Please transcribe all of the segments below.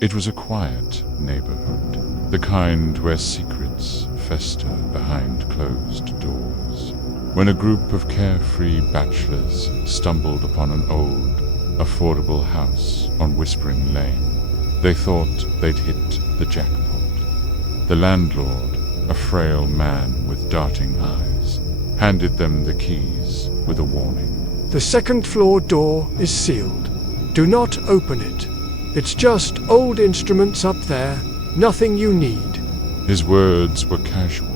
It was a quiet neighborhood, the kind where secrets fester behind closed doors. When a group of carefree bachelors stumbled upon an old, affordable house on Whispering Lane, they thought they'd hit the jackpot. The landlord, a frail man with darting eyes, handed them the keys with a warning. The second-floor door is sealed. Do not open it. It's just old instruments up there, nothing you need. His words were casual,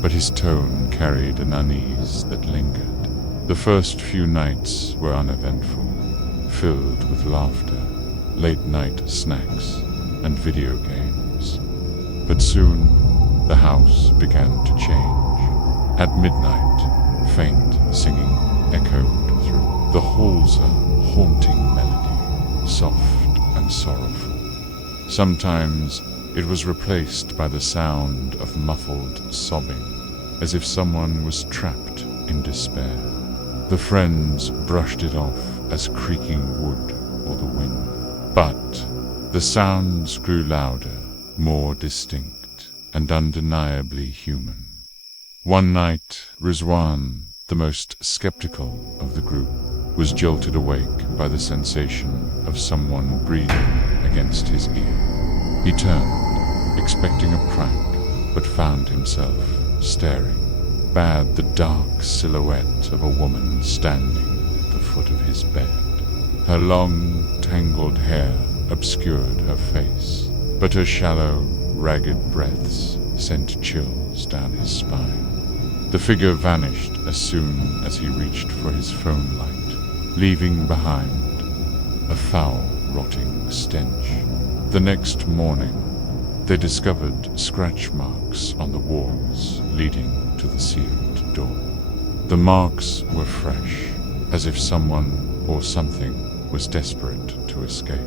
but his tone carried an unease that lingered. The first few nights were uneventful, filled with laughter, late-night snacks, and video games. But soon, the house began to change. At midnight, faint singing echoed through the halls, a haunting melody, soft and sorrowful. Sometimes it was replaced by the sound of muffled sobbing, as if someone was trapped in despair. The friends brushed it off as creaking wood or the wind. But the sounds grew louder, more distinct, and undeniably human. One night, Rizwan, the most skeptical of the group, was jolted awake by the sensation of someone breathing against his ear. He turned, expecting a prank, but found himself staring bad the dark silhouette of a woman standing at the foot of his bed. Her long, tangled hair obscured her face, but her shallow, ragged breaths sent chills down his spine. The figure vanished as soon as he reached for his phone light, leaving behind a foul, rotting stench. The next morning, they discovered scratch marks on the walls leading to the sealed door. The marks were fresh, as if someone or something was desperate to escape.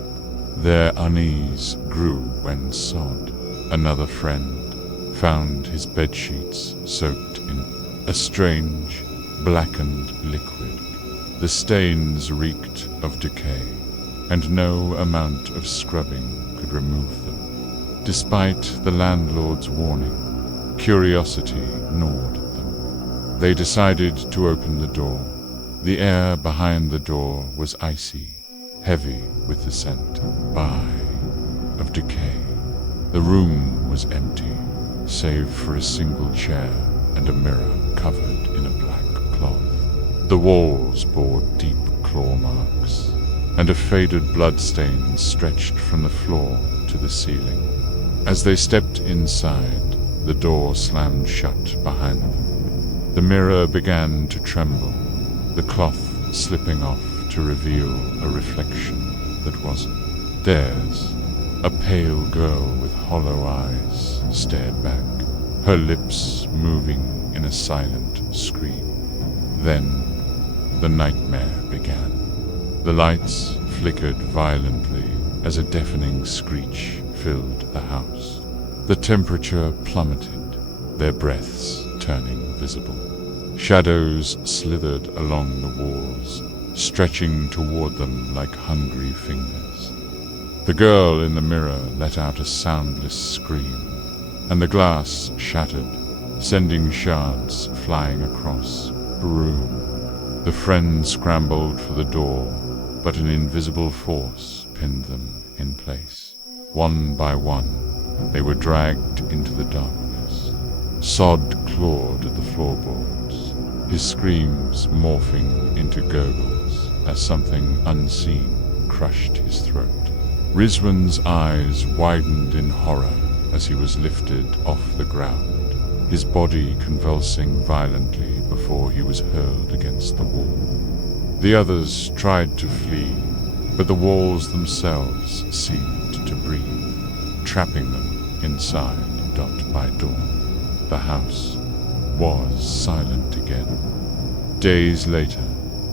Their unease grew when Sod, another friend, found his bedsheets soaked in a strange, blackened liquid. The stains reeked of decay, and no amount of scrubbing could remove them. Despite the landlord's warning, curiosity gnawed at them. They decided to open the door. The air behind the door was icy, heavy with the scent of decay. The room was empty, save for a single chair and a mirror covered in a black cloth. The walls bore deep claw marks, and a faded bloodstain stretched from the floor to the ceiling. As they stepped inside, the door slammed shut behind them. The mirror began to tremble, the cloth slipping off to reveal a reflection that wasn't theirs. A pale girl with hollow eyes stared back, her lips moving in a silent scream. Then the nightmare began. The lights flickered violently as a deafening screech filled the house. The temperature plummeted, their breaths turning visible. Shadows slithered along the walls, stretching toward them like hungry fingers. The girl in the mirror let out a soundless scream, and the glass shattered, sending shards flying across the room. The friends scrambled for the door, but an invisible force pinned them in place. One by one, they were dragged into the darkness. Sod clawed at the floorboards, his screams morphing into gurgles as something unseen crushed his throat. Rizwan's eyes widened in horror as he was lifted off the ground, his body convulsing violently before he was hurled against the wall. The others tried to flee, but the walls themselves seemed to breathe, trapping them inside dot by dawn. The house was silent again. Days later,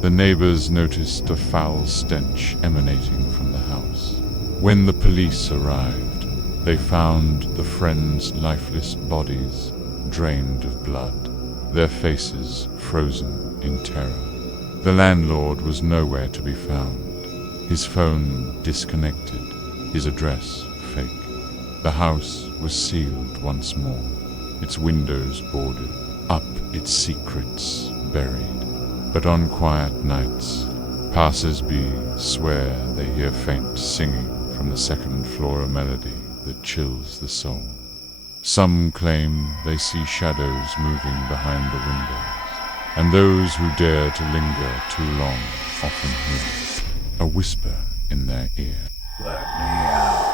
the neighbors noticed a foul stench emanating from the house. When the police arrived, they found the friends' lifeless bodies drained of blood, their faces frozen in terror. The landlord was nowhere to be found, his phone disconnected, his address fake. The house was sealed once more, its windows boarded, up its secrets buried. But on quiet nights, passers-by swear they hear faint singing from the second floor, a melody that chills the soul. Some claim they see shadows moving behind the windows, and those who dare to linger too long often hear a whisper in their ear. Let me out.